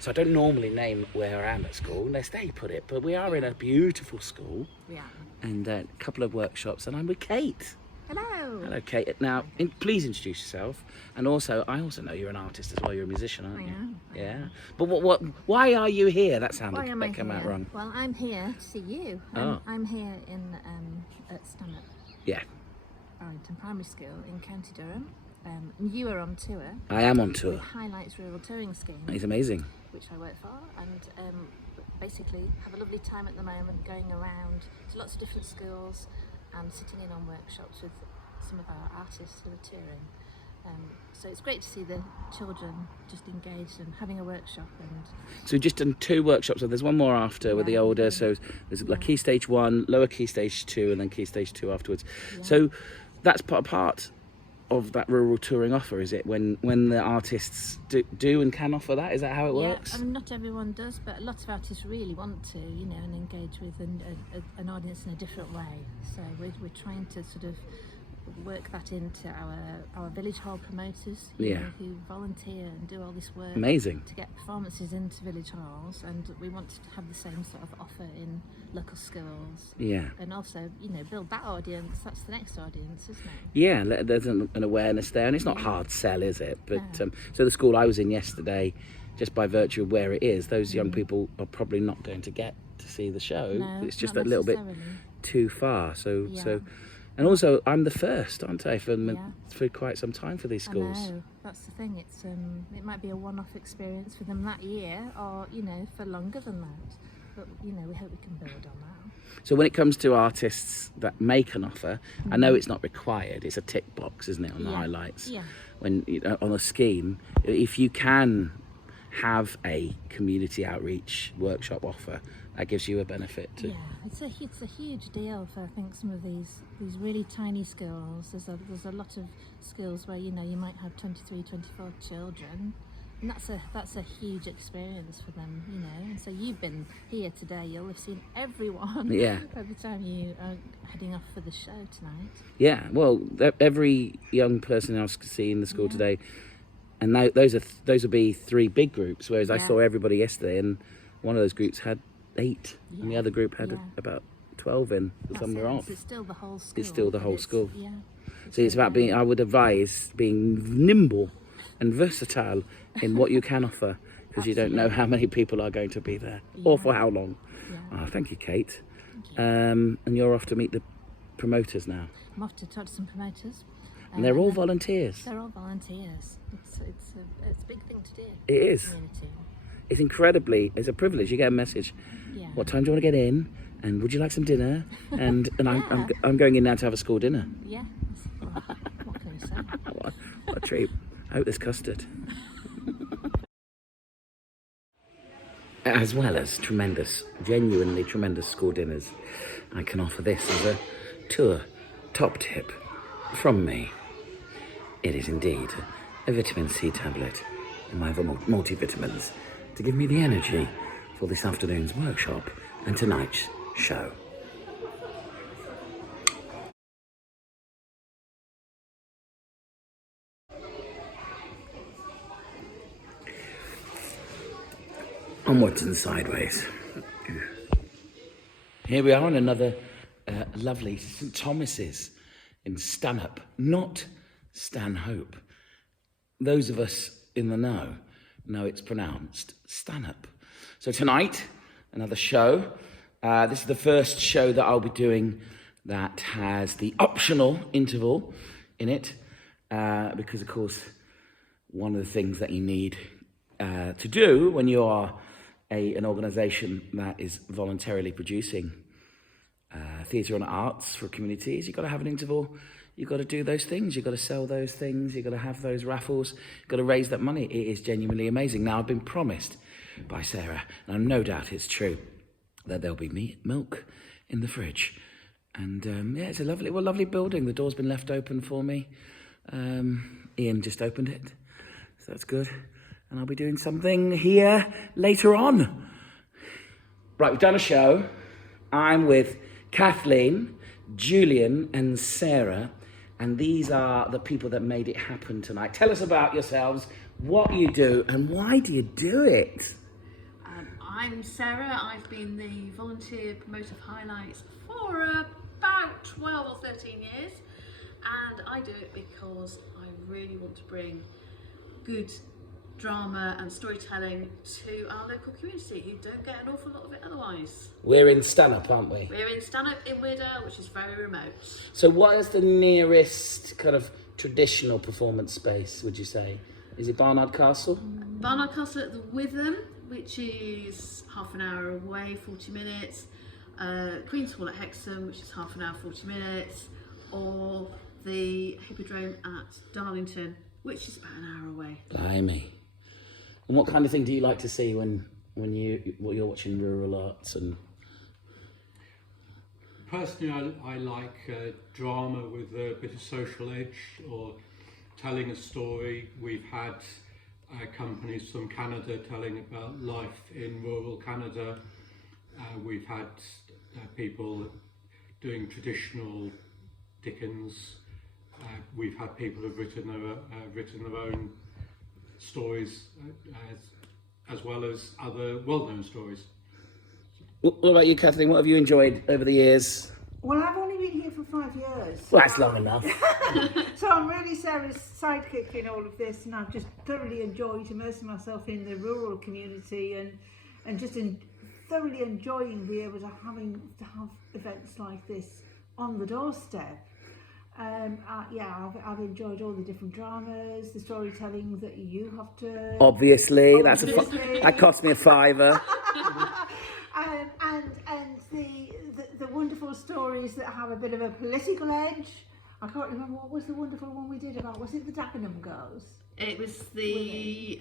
So I don't normally name where I am at school, unless they put it, but we are in a beautiful school. Yeah. And a couple of workshops, and I'm with Kate. Hello. Hello, Kate. Now, please introduce yourself. And also, I also know you're an artist as well. You're a musician, aren't you? I am. Yeah. But why are you here? That Why am I came out here? wrong. Well, I'm here to see you. I'm here at Stanhope, Yeah. Barrington Primary School in County Durham. And you are on tour. I am on tour. With Highligths Rural Touring Schmes. It's amazing. Which I work for, and basically have a lovely time at the moment going around to lots of different schools and sitting in on workshops with some of our artists who are touring. So it's great to see the children just engaged and having a workshop. And so we've just done 2 workshops, so there's one more after with the older, so there's like Key Stage 1, Lower Key Stage 2, and then Key Stage 2 afterwards. Yeah. So that's part of that rural touring offer, is it? When the artists do and can offer that, is that how it works? I mean, not everyone does, but a lot of artists really want to, and engage with an audience in a different way. So we're trying to sort of work that into our village hall promoters who volunteer and do all this work. Amazing. To get performances into village halls, and we want to have the same sort of offer in local schools. Yeah. And also, build that audience. That's the next audience, isn't it? Yeah, there's an awareness there, and it's not hard sell, is it? But so the school I was in yesterday, just by virtue of where it is, those young people are probably not going to get to see the show. No, it's just a little bit too far. So. And also, I'm the first, aren't I, for quite some time for these schools. I know. That's the thing. It's it might be a one-off experience for them that year, or for longer than that. But we hope we can build on that. So when it comes to artists that make an offer, I know it's not required. It's a tick box, isn't it, on the highlights? Yeah. When on a scheme, if you can have a community outreach workshop offer, that gives you a benefit too. Yeah, it's a huge deal for, I think, some of these really tiny schools. There's a lot of schools where you might have 23, 24 children, and that's a huge experience for them. And so you've been here today. You'll have seen everyone. Yeah. By the time you are heading off for the show tonight. Yeah. Well, every young person I was seeing in the school today. And now those will be 3 big groups, whereas I saw everybody yesterday, and one of those groups had 8, and the other group had about 12 in. Some were off. It's still the whole school. It's still the whole school. Yeah. So it's about I would advise being nimble and versatile in what you can offer, because you don't know how many people are going to be there or for how long. Yeah. Oh, thank you, Kate. Thank you. And you're off to meet the promoters now. I'm off to talk to some promoters. And they're all volunteers. They're all volunteers. It's a big thing to do. It is. It's it's a privilege. You get a message. Yeah. What time do you want to get in? And would you like some dinner? And I'm going in now to have a school dinner. Yeah. What can you say? What a treat. I hope there's custard. As well as genuinely tremendous school dinners, I can offer this as a tour top tip from me. It is indeed a vitamin C tablet and my multivitamins to give me the energy for this afternoon's workshop and tonight's show. Onwards and sideways. Here we are on another lovely St Thomas's in Stanhope, not Stanhope. Those of us in the know it's pronounced Stanhope. So tonight, another show. This is the first show that I'll be doing that has the optional interval in it, because of course one of the things that you need to do when you are an organisation that is voluntarily producing theatre and arts for communities, you've got to have an interval. You've got to do those things. You've got to sell those things. You've got to have those raffles. You've got to raise that money. It is genuinely amazing. Now, I've been promised by Sarah, and I've no doubt it's true, that there'll be milk in the fridge. And it's a lovely building. The door's been left open for me. Ian just opened it, so that's good. And I'll be doing something here later on. Right, we've done a show. I'm with Kathleen, Julian, and Sarah. And these are the people that made it happen tonight. Tell us about yourselves, what you do, and why do you do it? I'm Sarah. I've been the volunteer promoter of Highligths for about 12 or 13 years, and I do it because I really want to bring good drama and storytelling to our local community who don't get an awful lot of it otherwise. We're in Stanhope, aren't we? We're in Stanhope in Wider, which is very remote. So what is the nearest kind of traditional performance space, would you say? Is it Barnard Castle? Barnard Castle at the Witham, which is half an hour away, 40 minutes. Queen's Hall at Hexham, which is half an hour, 40 minutes. Or the Hippodrome at Darlington, which is about an hour away. Blimey. And what kind of thing do you like to see when you're watching rural arts? And personally, I like drama with a bit of social edge or telling a story. We've had companies from Canada telling about life in rural Canada. We've had people doing traditional Dickens. We've had people who've written their own stories, as well as other well-known stories. what about you, Kathleen? What have you enjoyed over the years? Well, I've only been here for 5 years. Well, that's long enough. So I'm really Sarah's sidekick in all of this, and I've just thoroughly enjoyed immersing myself in the rural community and just thoroughly enjoying being able to have events like this on the doorstep. I've enjoyed all the different dramas, the storytelling that you have to. Obviously. That cost me a £5. and the wonderful stories that have a bit of a political edge. I can't remember what was the wonderful one we did about. Was it the Dagenham Girls? It was the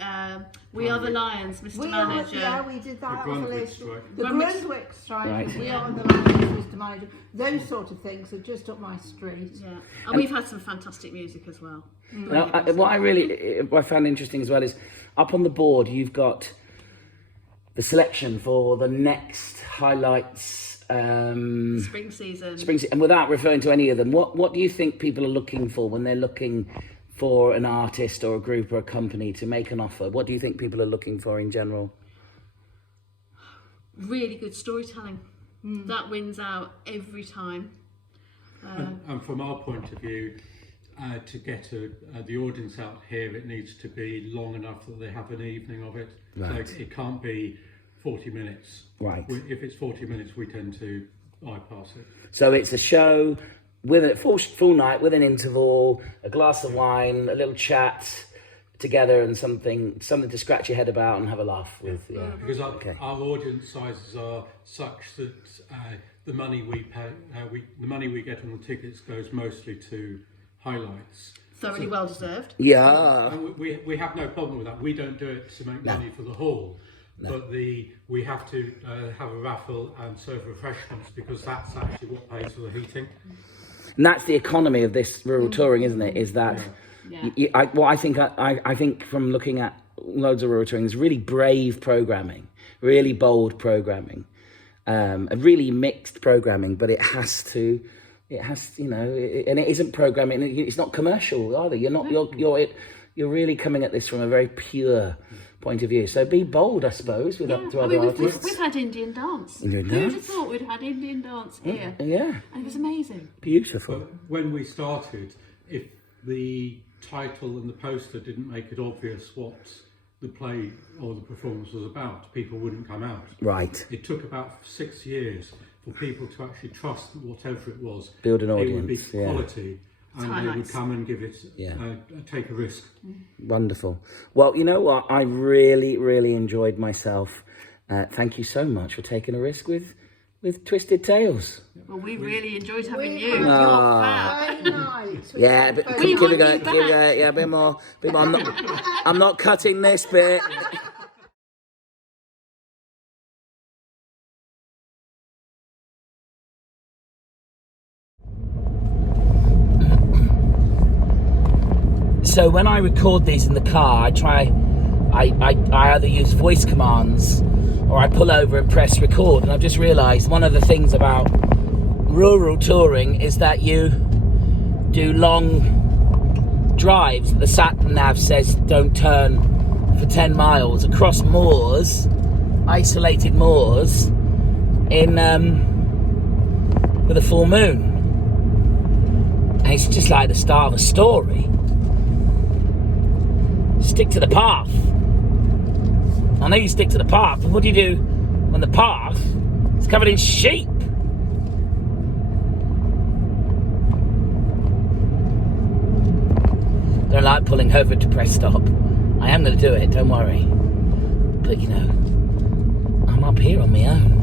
We Are the Lions, Mr. Manager. We did that. The That was a Brunswick list. strike. The Brunswick strike. Right. We Are the Lions, Mr. Manager. Those sort of things are just up my street. Yeah, and we've had some fantastic music as well. Now, what I found interesting as well is up on the board you've got the selection for the next Highligths Spring season. and without referring to any of them, what do you think people are looking for when they're looking for an artist or a group or a company to make an offer? What do you think people are looking for in general? Really good storytelling. That wins out every time. And from our point of view, to get the audience out here, it needs to be long enough that they have an evening of it. Right. So it can't be 40 minutes. Right. If it's 40 minutes, we tend to bypass it. So it's a show with a full night, with an interval, a glass of wine, a little chat together, and something to scratch your head about and have a laugh with. Yeah. Because our audience sizes are such that the money we pay, the money we get on the tickets goes mostly to Highligths. Thoroughly well deserved. Yeah. And we have no problem with that. We don't do it to make money for the hall. No. But we have to have a raffle and serve refreshments because that's actually what pays for the heating. And that's the economy of this rural touring, isn't it? Is that I think from looking at loads of rural touring, there's really brave programming, really bold programming, a really mixed programming, but it has and it isn't programming. It's not commercial either. You're really coming at this from a very pure point of view. So be bold, I suppose, with other artists. We've had Indian dance. Who would have thought we'd had Indian dance here? Yeah. And it was amazing. Beautiful. But when we started, if the title and the poster didn't make it obvious what the play or the performance was about, people wouldn't come out. Right. It took about 6 years for people to actually trust that whatever it was, build an audience, it would be quality. And they would come and give it, take a risk. Wonderful. Well, you know what? I really, really enjoyed myself. Thank you so much for taking a risk with Twisted Tales. Well, we really enjoyed having you. Very nice. Yeah, but give it a bit more. I'm not cutting this bit. So when I record these in the car, I either use voice commands or I pull over and press record. And I've just realised one of the things about rural touring is that you do long drives. The sat nav says don't turn for 10 miles across moors isolated moors in with a full moon. And it's just like the start of a story. Stick to the path. I know you stick to the path, but what do you do when the path is covered in sheep? Don't like pulling over to press stop. I am going to do it, don't worry. But you know, I'm up here on my own.